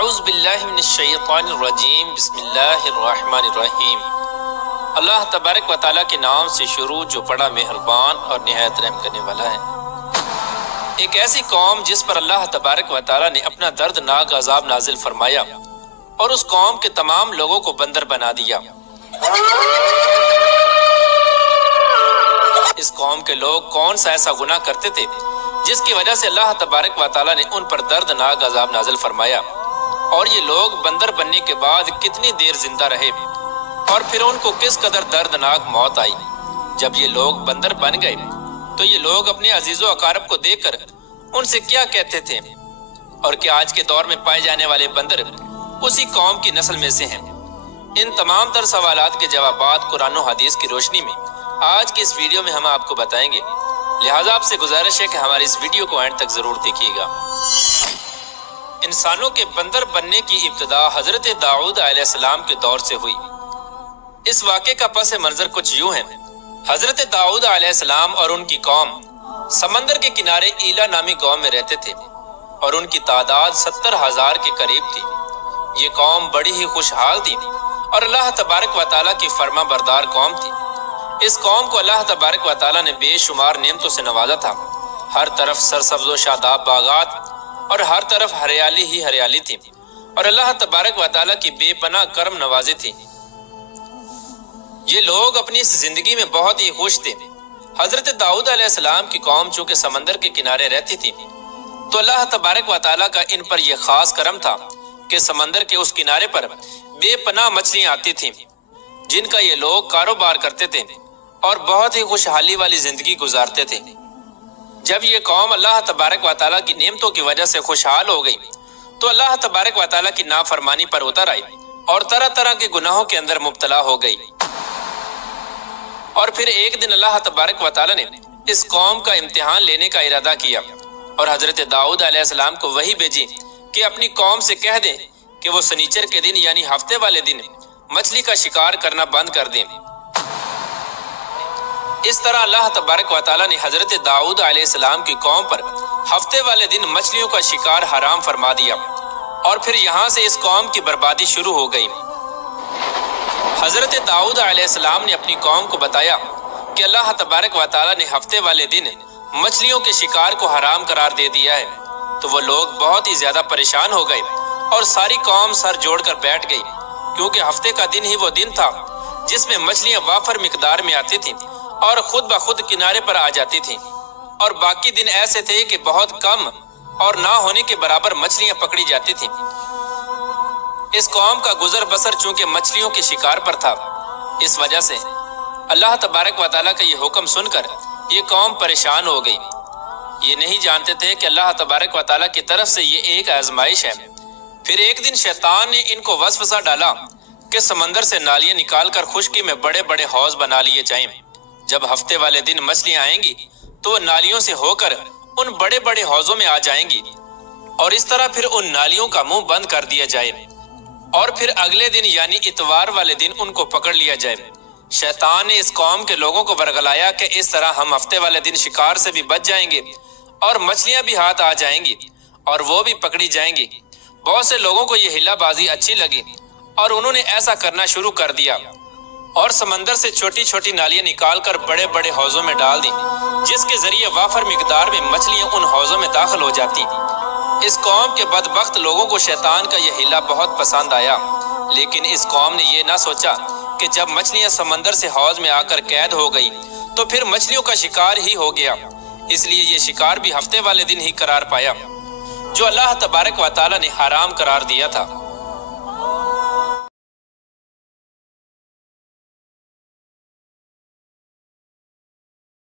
اعوذ باللہ من الشیطان الرجیم بسم اللہ الرحمن الرحیم۔ اللہ تبارک و تعالیٰ کے نام سے شروع جو بڑا مہربان اور نہایت رحم کرنے والا ہے۔ ایک ایسی قوم جس پر اللہ تبارک و تعالیٰ نے اپنا دردناک عذاب نازل فرمایا اور اس قوم کے تمام لوگوں کو بندر بنا دیا۔ اس قوم کے لوگ کون سا ایسا گناہ کرتے تھے جس کی وجہ سے اللہ تبارک و تعالیٰ نے ان پر دردناک عذاب نازل فرمایا، اور یہ لوگ بندر بننے کے بعد کتنی دیر زندہ رہے اور پھر ان کو کس قدر دردناک موت آئی۔ جب یہ لوگ بندر بن گئے تو یہ لوگ اپنے عزیز و اقارب کو دیکھ کر ان سے کیا کہتے تھے، اور کیا آج کے دور میں پائے جانے والے بندر اسی قوم کی نسل میں سے ہیں؟ ان تمام تر سوالات کے جوابات قرآن و حدیث کی روشنی میں آج کی اس ویڈیو میں ہم آپ کو بتائیں گے، لہٰذا آپ سے گزارش ہے کہ ہماری اس ویڈیو کو اینڈ تک ضرور دیکھیے گا۔ انسانوں کے بندر بننے کی ابتدا حضرت داؤد علیہ السلام کے دور سے ہوئی۔ اس واقعے کا پس منظر کچھ یوں ہے۔ حضرت داؤد علیہ السلام اور ان کی قوم سمندر کے کنارے ایلا نامی گاؤں میں رہتے تھے، اور ان کی تعداد 70,000 کے قریب تھی۔ یہ قوم بڑی ہی خوشحال تھی اور اللہ تبارک و تعالیٰ کی فرما بردار قوم تھی۔ اس قوم کو اللہ تبارک و تعالیٰ نے بے شمار نعمتوں سے نوازا تھا۔ ہر طرف سرسبز و شاداب باغات اور ہر طرف ہریالی ہی ہریالی تھی، اور اللہ تبارک و تعالیٰ کی بے پناہ کرم نوازی تھی۔ یہ لوگ اپنی اس زندگی میں بہت ہی خوش تھے۔ حضرت داؤد علیہ السلام کی قوم چونکہ سمندر کے کنارے رہتی تھی تو اللہ تبارک و تعالیٰ کا ان پر یہ خاص کرم تھا کہ سمندر کے اس کنارے پر بے پناہ مچھلیاں آتی تھیں جن کا یہ لوگ کاروبار کرتے تھے اور بہت ہی خوشحالی والی زندگی گزارتے تھے۔ جب یہ قوم اللہ تبارک و تعالیٰ کی نعمتوں کی وجہ سے خوشحال ہو گئی تو اللہ تبارک و تعالیٰ کی نافرمانی پر اتر آئی اور طرح طرح کے گناہوں کے اندر مبتلا ہو گئی۔ اور پھر ایک دن اللہ تبارک و تعالیٰ نے اس قوم کا امتحان لینے کا ارادہ کیا اور حضرت داؤد علیہ السلام کو وحی بھیجی کہ اپنی قوم سے کہہ دیں کہ وہ سنیچر کے دن یعنی ہفتے والے دن مچھلی کا شکار کرنا بند کر دیں۔ اس طرح اللہ تبارک و تعالیٰ نے حضرت داؤد علیہ السلام کی قوم پر ہفتے والے دن مچھلیوں کا شکار حرام فرما دیا، اور پھر یہاں سے اس قوم کی بربادی شروع ہو گئی۔ حضرت داؤد علیہ السلام نے اپنی قوم کو بتایا کہ اللہ تبارک و تعالیٰ نے ہفتے والے دن مچھلیوں کے شکار کو حرام قرار دے دیا ہے، تو وہ لوگ بہت ہی زیادہ پریشان ہو گئے اور ساری قوم سر جوڑ کر بیٹھ گئی، کیونکہ ہفتے کا دن ہی وہ دن تھا جس میں مچھلیاں وافر مقدار میں آتی تھیں اور خود بخود کنارے پر آ جاتی تھیں، اور باقی دن ایسے تھے کہ بہت کم اور نہ ہونے کے برابر مچھلیاں پکڑی جاتی تھیں۔ اس قوم کا گزر بسر چونکہ مچھلیوں کے شکار پر تھا، اس وجہ سے اللہ تبارک و تعالیٰ کا یہ حکم سن کر یہ قوم پریشان ہو گئی۔ یہ نہیں جانتے تھے کہ اللہ تبارک و تعالیٰ کی طرف سے یہ ایک آزمائش ہے۔ پھر ایک دن شیطان نے ان کو وسوسہ ڈالا کہ سمندر سے نالیاں نکال کر خشکی میں بڑے بڑے حوض بنا لیے جائیں۔ جب ہفتے والے دن مچھلیاں آئیں گی تو وہ نالیوں سے ہو کر ان بڑے بڑے حوضوں میں آ جائیں گی، اور اس طرح پھر ان نالیوں کا منہ بند کر دیا جائے، اور پھر اگلے دن یعنی اتوار والے دن ان کو پکڑ لیا جائے۔ شیطان نے اس قوم کے لوگوں کو ورگلایا کہ اس طرح ہم ہفتے والے دن شکار سے بھی بچ جائیں گے اور مچھلیاں بھی ہاتھ آ جائیں گی اور وہ بھی پکڑی جائیں گی۔ بہت سے لوگوں کو یہ ہلا بازی اچھی لگی اور انہوں نے ایسا کرنا شروع کر دیا اور سمندر سے چھوٹی چھوٹی نالیاں نکال کر بڑے بڑے حوضوں میں ڈال دیں، جس کے ذریعے وافر مقدار میں مچھلیاں ان حوضوں میں داخل ہو جاتی۔ اس قوم کے بدبخت لوگوں کو شیطان کا یہ ہیلا بہت پسند آیا، لیکن اس قوم نے یہ نہ سوچا کہ جب مچھلیاں سمندر سے حوض میں آ کر قید ہو گئی تو پھر مچھلیوں کا شکار ہی ہو گیا، اس لیے یہ شکار بھی ہفتے والے دن ہی قرار پایا جو اللہ تبارک و تعالیٰ نے حرام قرار دیا تھا۔